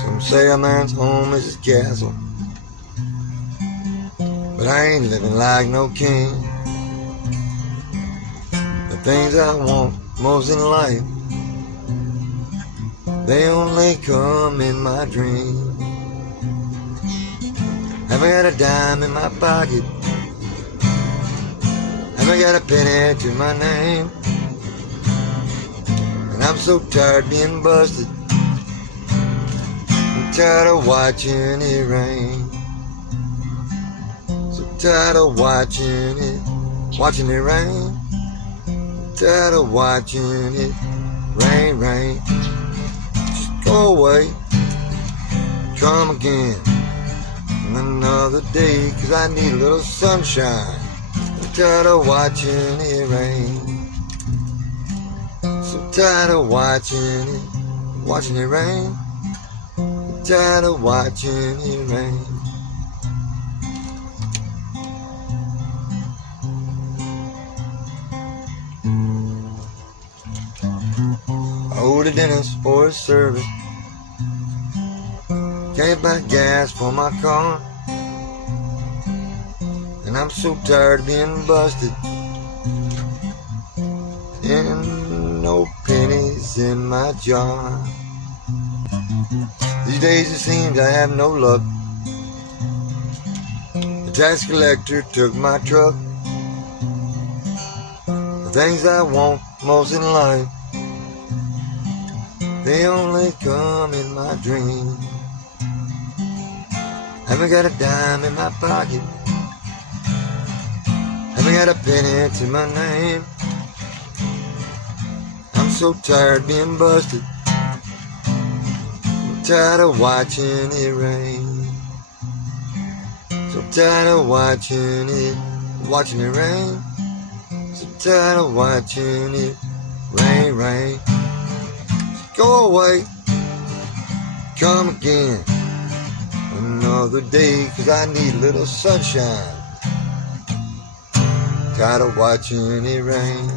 Some say a man's home is his castle, but I ain't living like no king. The things I want most in life, they only come in my dream. Haven't got a dime in my pocket, haven't got a penny to my name, and I'm so tired being busted, I'm tired of watching it rain. So tired of watching it rain. Tired of watching it rain, rain. Just go away, come again another day, 'cause I need a little sunshine. I'm tired of watching it rain. So tired of watching it rain. I'm tired of watching it rain. I owed a dentist for his service, can't buy gas for my car, and I'm so tired of being busted, and no pennies in my jar. These days it seems I have no luck. The tax collector took my truck. The things I want most in life, they only come in my dream. Haven't got a dime in my pocket, haven't got a penny to my name. I'm so tired being busted, I'm tired of watching it rain. So tired of watching it rain. So tired of watching it rain, rain. Go away, come again another day, 'cause I need a little sunshine. Tired of watching it rain.